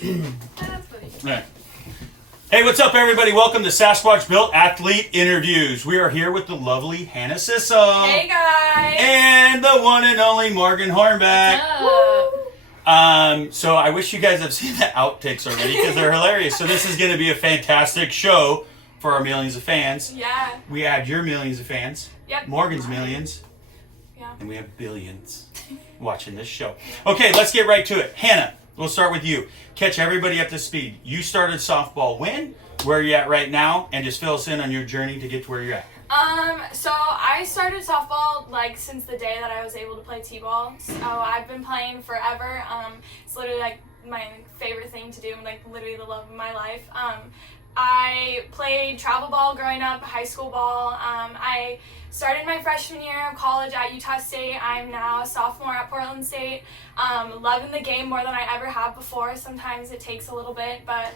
That's funny. Right. Hey, what's up, everybody? Welcome to Sasquatch Built Athlete Interviews. We are here with the lovely Hannah Sisul. Hey, guys. And the one and only Morgan Hornback. What's up? So I wish you guys have seen the outtakes already because they're hilarious. So this is going to be a fantastic show for our millions of fans. Yeah. We had your millions of fans. Yep. Morgan's millions. Yeah. And we have billions watching this show. Okay, let's get right to it. Hannah, we'll start with you. Catch everybody up to speed. You started softball when? Where are you at right now? And just fill us in on your journey to get to where you're at. So I started softball like since the day that I was able to play t-ball. So I've been playing forever. It's literally like my favorite thing to do, like literally the love of my life. I played travel ball growing up, high school ball. I started my freshman year of college at Utah State. I'm now a sophomore at Portland State. Loving the game more than I ever have before. Sometimes it takes a little bit, but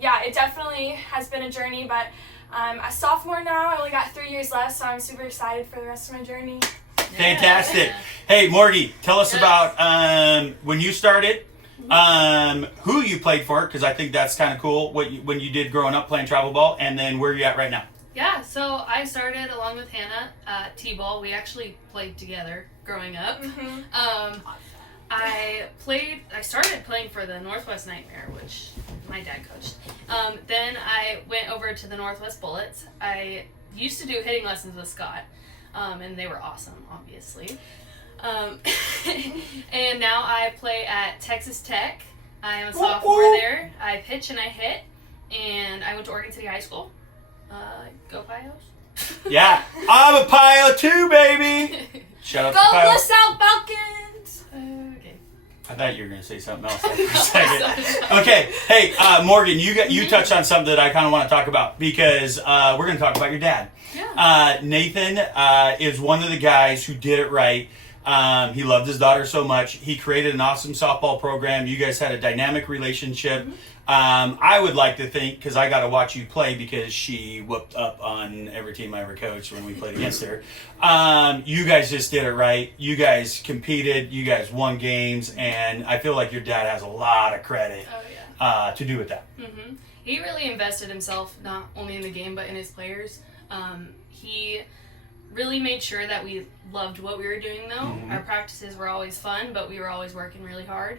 yeah, it definitely has been a journey. But I'm a sophomore now. I only got 3 years left, so I'm super excited for the rest of my journey. Fantastic. Hey, Morgie, tell us about when you started, who you played for, because I think that's kind of cool, when you did growing up playing travel ball, and then where you at right now. Yeah, so I started along with Hannah t-ball. We actually played together growing up. Mm-hmm. I started playing for the Northwest Nightmare, which my dad coached. Then I went over to the Northwest Bullets. I used to do hitting lessons with Scott, and they were awesome, obviously. And now I play at Texas Tech. I am a sophomore there. I pitch and I hit, and I went to Oregon City High School. Go Pios. Yeah, I'm a Pio too, baby. Shout out Go to Pio. LaSalle Falcons! Okay. I thought you were going to say something else there for a second. Okay, hey, Morgan, you touched on something that I kind of want to talk about because we're going to talk about your dad. Yeah. Nathan is one of the guys who did it right. He loved his daughter so much. He created an awesome softball program. You guys had a dynamic relationship. Mm-hmm. I would like to think, because I got to watch you play because she whooped up on every team I ever coached when we played against her. You guys just did it right. You guys competed. You guys won games. And I feel like your dad has a lot of credit to do with that. Mm-hmm. He really invested himself, not only in the game, but in his players. He really made sure that we loved what we were doing, though. Mm-hmm. Our practices were always fun, but we were always working really hard.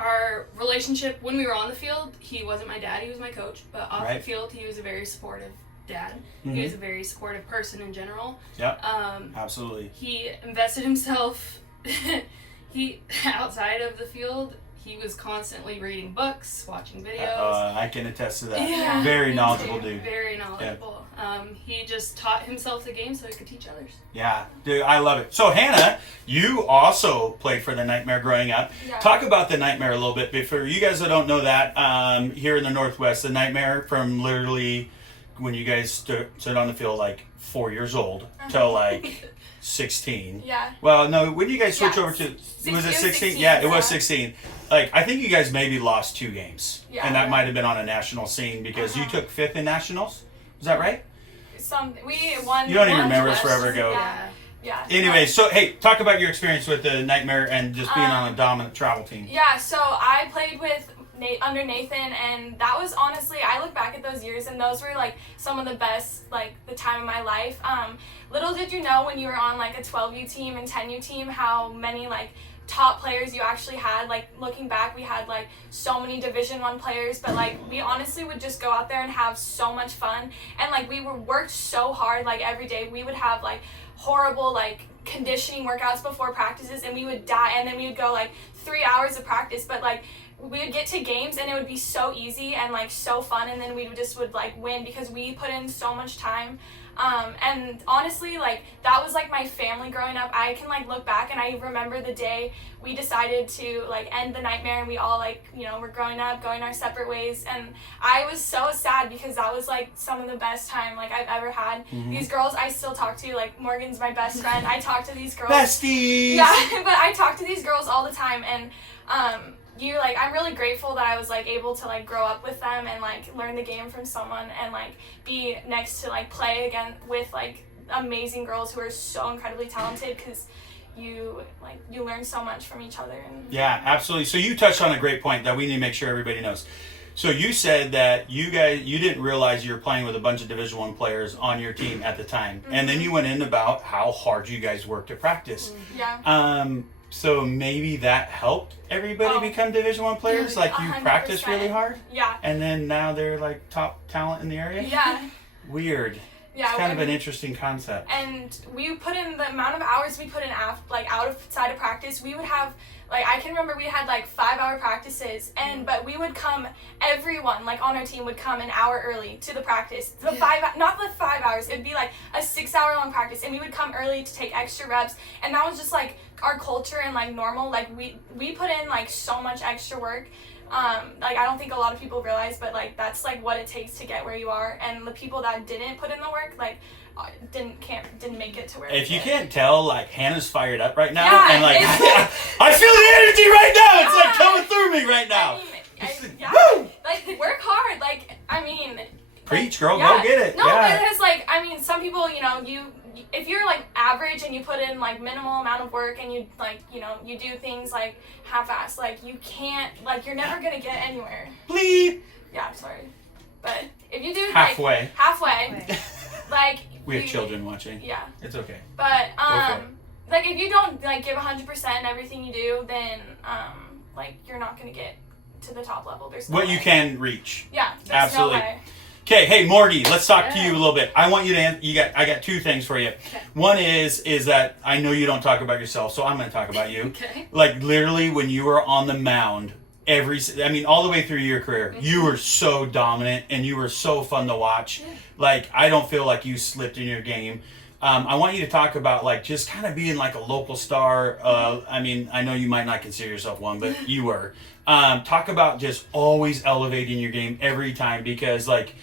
Our relationship, when we were on the field, he wasn't my dad, he was my coach, but off the field, he was a very supportive dad. Mm-hmm. He was a very supportive person in general. Yep, absolutely. He invested himself, outside of the field, he was constantly reading books, watching videos. I can attest to that. Yeah, Very knowledgeable dude. Very knowledgeable. Yeah. He just taught himself the game so he could teach others. Yeah, dude, I love it. So, Hannah, you also played for the Nightmare growing up. Yeah. Talk about the Nightmare a little bit. For you guys that don't know that, here in the Northwest, the Nightmare from literally when you guys stood on the field like 4 years old till like 16. Yeah. Well, no, when you guys switched over to, was it 16? 16? Yeah, it was 16. Like, I think you guys maybe lost 2 games. Yeah. And that might have been on a national scene because you took 5th in nationals. Is that right? We won. You don't even one remember, it's last- forever ago. Yeah. Anyway, so hey, talk about your experience with the Nightmare and just being on a dominant travel team. Yeah, so I played with under Nathan, and that was honestly, I look back at those years, and those were like some of the best, like the time of my life. Little did you know when you were on like a 12U team and 10U team how many like top players you actually had. Like looking back, we had like so many Division I players, but like we honestly would just go out there and have so much fun, and like we worked so hard. Like every day we would have like horrible like conditioning workouts before practices, and we would die, and then we would go like 3 hours of practice, but like we would get to games and it would be so easy and like so fun, and then we would like win because we put in so much time. And honestly, like that was like my family growing up. I can like look back and I remember the day we decided to like end the Nightmare, and we all like, you know, we're growing up, going our separate ways, and I was so sad because that was like some of the best time like I've ever had. Mm-hmm. These girls I still talk to, like Morgan's my best friend. I talk to these girls. Besties! Yeah, but I talk to these girls all the time, and I'm really grateful that I was like able to like grow up with them and like learn the game from someone and like be next to like play again with like amazing girls who are so incredibly talented, because you learn so much from each other. And Yeah, absolutely. So you touched on a great point that we need to make sure everybody knows. So you said that you didn't realize you were playing with a bunch of Division I players on your team at the time, and then you went in about how hard you guys worked at practice. Yeah. So maybe that helped everybody become Division I players. Like you 100%. practiced really hard, Yeah. and then now they're like top talent in the area. Yeah. Weird. Yeah. It's kind of an interesting concept. And we put in the amount of hours we put in outside of practice. We would have, like, I can remember we had like 5-hour practices, but we would come, everyone like on our team would come an hour early to the practice. Not the 5 hours, it'd be like a 6-hour long practice, and we would come early to take extra reps, and that was just like our culture and like normal. Like we put in like so much extra work. Like I don't think a lot of people realize, but like that's like what it takes to get where you are, and the people that didn't put in the work like didn't make it to where. If you can't tell, like Hannah's fired up right now, Yeah, and like I feel the energy right now. It's like coming through me right now. Yeah, like work hard. Like I mean, Preach, girl, yeah. go get it. No, yeah. because like I mean, some people, if you're like average and you put in like minimal amount of work and you like you do things like half-ass, like you can't, like you're never gonna get anywhere. Bleep. Yeah, sorry, but if you do Halfway. like halfway, like We have children watching. Yeah. It's okay. But Okay. like if you don't like give 100% in everything you do, then like you're not gonna get to the top level. There's no What way. you can reach. Yeah. There's Absolutely. No way. Okay, hey Morty, let's talk to Yeah. you a little bit. I want you to I got 2 things for you. Okay. One is that I know you don't talk about yourself, so I'm going to talk about you. Okay. Like literally when you were on the mound, all the way through your career, you were so dominant and you were so fun to watch. Yeah. Like I don't feel like you slipped in your game. I want you to talk about like just kind of being like a local star. I mean, I know you might not consider yourself one, but you were. Talk about just always elevating your game every time, because like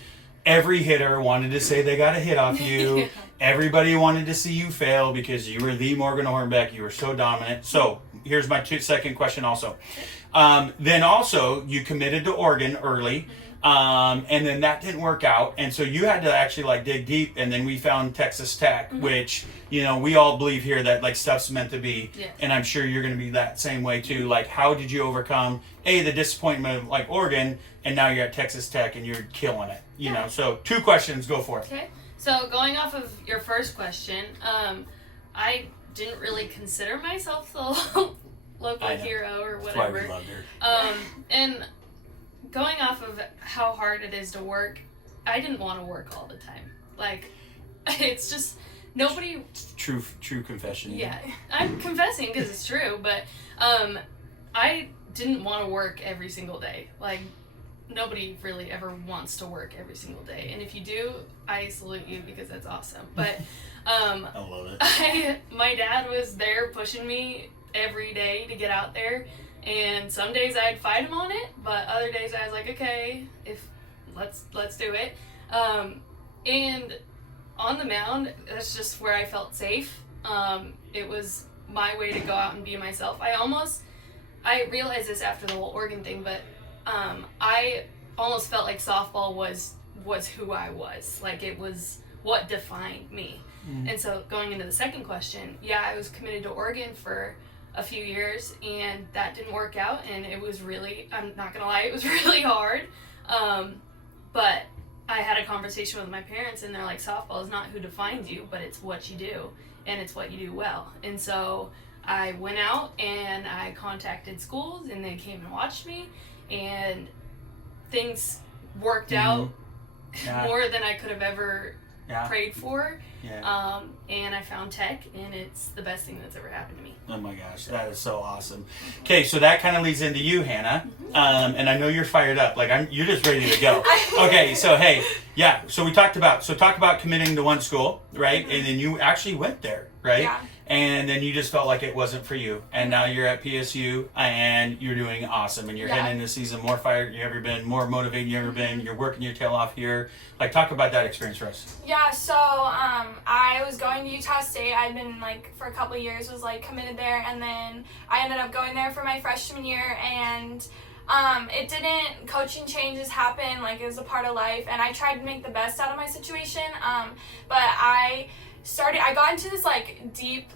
every hitter wanted to say they got a hit off you. Yeah. Everybody wanted to see you fail because you were the Morgan Hornback. You were so dominant. So here's my second question also. Then also you committed to Oregon early. And then that didn't work out, and so you had to actually like dig deep, and then we found Texas Tech, which we all believe here that like stuff's meant to be. Yeah. And I'm sure you're going to be that same way too. Like, how did you overcome the disappointment of like Oregon, and now you're at Texas Tech and you're killing it? You know, so 2 questions, go for it. Okay. So going off of your first question, I didn't really consider myself the local hero or That's why whatever. we loved her. And going off of how hard it is to work, I didn't want to work all the time. Like, it's just nobody. True confession. Yeah, I'm confessing because it's true, but I didn't want to work every single day. Like, nobody really ever wants to work every single day, and if you do, I salute you because that's awesome. But I love it. my dad was there pushing me every day to get out there. And some days I'd fight him on it, but other days I was like, okay, let's do it. And on the mound, that's just where I felt safe. It was my way to go out and be myself. I realized this after the whole Oregon thing, but I almost felt like softball was who I was. Like it was what defined me. And so going into the second question, I was committed to Oregon for a few years, and that didn't work out, and it was really, I'm not gonna lie, it was really hard. But I had a conversation with my parents, and they're like, softball is not who defines you, but it's what you do, and it's what you do well. And so I went out and I contacted schools, and they came and watched me, and things worked out more than I could have ever prayed for. And I found tech, and it's the best thing that's ever happened to me. Oh my gosh, that is so awesome. Okay, so that kind of leads into you, Hannah. And I know you're fired up. Like you're just ready to go. Okay, so hey, so talk about committing to one school, right? And then you actually went there, right? Yeah. And then you just felt like it wasn't for you. And now you're at PSU and you're doing awesome. And you're heading into the season more fired than you ever been, more motivated than you ever been. You're working your tail off here. Like, talk about that experience for us. Yeah, so I was going to Utah State. I'd been for a couple of years, was committed there, and then I ended up going there for my freshman year, and coaching changes happen, it was a part of life, and I tried to make the best out of my situation, but I got into this deep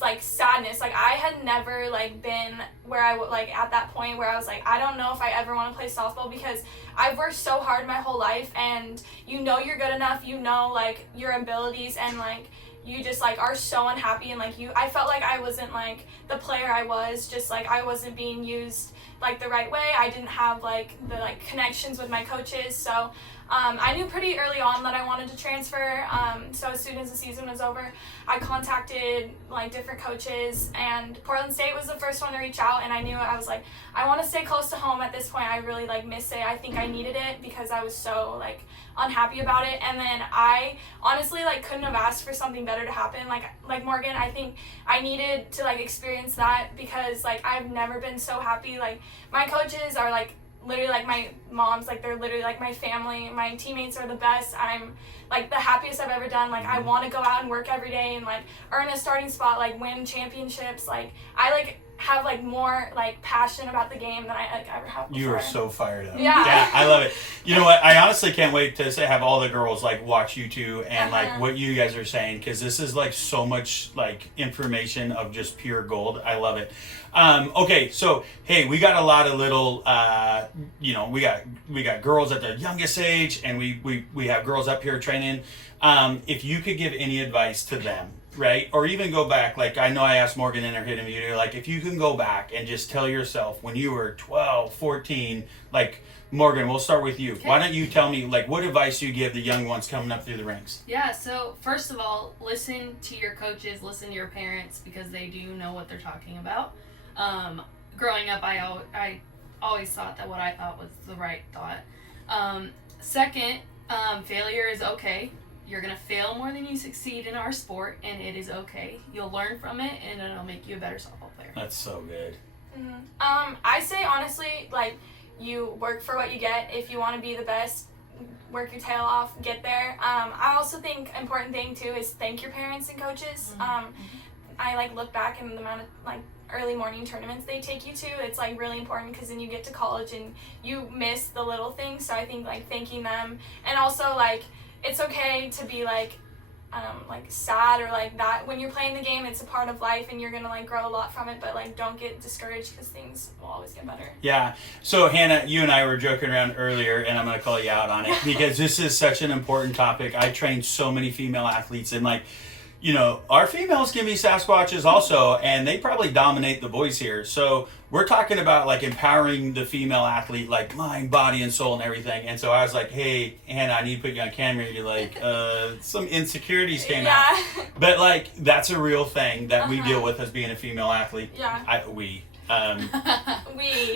like sadness. Like I had never like been where I like at that point where I was like, I don't know if I ever want to play softball, because I've worked so hard my whole life, and you know you're good enough, you know like your abilities, and like you just like are so unhappy, and like I felt like I wasn't like the player I was, just like I wasn't being used like the right way. I didn't have like the like connections with my coaches, so I knew pretty early on that I wanted to transfer. So as soon as the season was over, I contacted like different coaches, and Portland State was the first one to reach out, and I knew I was like, I want to stay close to home at this point. I really like miss it. I think I needed it because I was so like unhappy about it, and then I honestly like couldn't have asked for something better to happen. Like Morgan, I think I needed to like experience that, because like I've never been so happy. Like my coaches are like literally like my mom's, like they're literally like my family. My teammates are the best. I'm like the happiest I've ever done. Like I want to go out and work every day and like earn a starting spot, like win championships. Like I like have like more like passion about the game than I like ever have before. You are so fired up. Yeah. I love it. You know what? I honestly can't wait to have all the girls like watch you two and like what you guys are saying, because this is like so much like information of just pure gold. I love it. Okay, so hey, we got a lot of little, you know, we got girls at the youngest age, and we have girls up here training. If you could give any advice to them, right, or even go back, like I know I asked Morgan in her hidden video, like if you can go back and just tell yourself when you were 12, 14, like Morgan, we'll start with you. Okay. Why don't you tell me like what advice do you give the young ones coming up through the ranks? Yeah, so first of all, listen to your coaches, listen to your parents, because they do know what they're talking about. Growing up, I always thought that what I thought was the right thought. Second, failure is okay. You're going to fail more than you succeed in our sport, and it is okay. You'll learn from it, and it'll make you a better softball player. That's so good. Mm-hmm. I say honestly, like, you work for what you get. If you want to be the best, work your tail off, get there. I also think important thing too is thank your parents and coaches. I like look back and the amount of like early morning tournaments they take you to. It's like really important, because then you get to college and you miss the little things. So I think like thanking them, and also like it's okay to be like sad or like that when you're playing the game. It's a part of life, and you're gonna like grow a lot from it, but like don't get discouraged, because things will always get better. Yeah. So Hannah, you and I were joking around earlier, and I'm gonna call you out on it because this is such an important topic. I train so many female athletes, and like, you know, our females can be Sasquatches also, and they probably dominate the boys here. So we're talking about like empowering the female athlete, like mind, body, and soul and everything. And so I was like, hey, Hannah, I need to put you on camera. You're like, some insecurities came out. But like, that's a real thing that we deal with as being a female athlete. Yeah. We.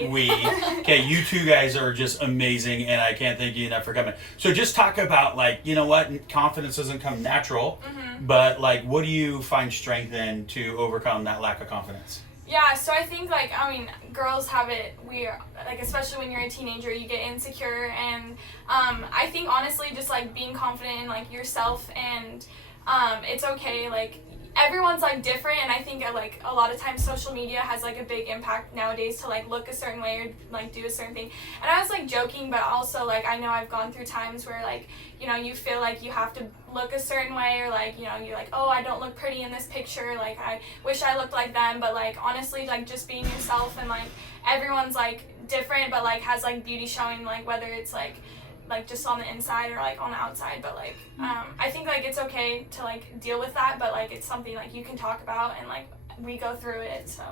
We. Okay, you two guys are just amazing, and I can't thank you enough for coming. So just talk about like, you know what, confidence doesn't come natural, but like, what do you find strength in to overcome that lack of confidence? Yeah, so I think like, I mean, girls have it, like, especially when you're a teenager, you get insecure, and I think honestly just like being confident in like yourself, and it's okay, like everyone's like different, and I think like a lot of times social media has like a big impact nowadays to like look a certain way or like do a certain thing. And I was like joking, but also like I know I've gone through times where like, you know, you feel like you have to look a certain way, or like, you know, you're like, oh, I don't look pretty in this picture, like I wish I looked like them. But like honestly, like just being yourself, and like everyone's like different, but like has like beauty showing, like whether it's like just on the inside or like on the outside. But like I think like it's okay to like deal with that, but like it's something like you can talk about, and like we go through it. So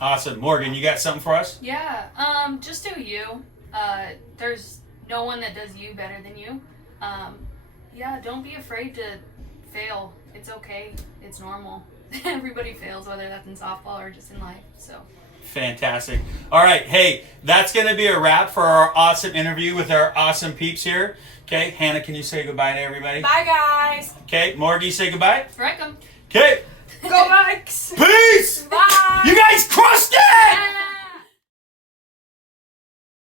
awesome. Morgan, you got something for us? Yeah, just do you. There's no one that does you better than you. Yeah, don't be afraid to fail. It's okay. It's normal. Everybody fails, whether that's in softball or just in life. So fantastic. All right. Hey, that's going to be a wrap for our awesome interview with our awesome peeps here. Okay. Hannah, can you say goodbye to everybody? Bye, guys. Okay. Morgie, say goodbye. Welcome. Okay. Go Bucks. Peace. Bye. You guys crushed it.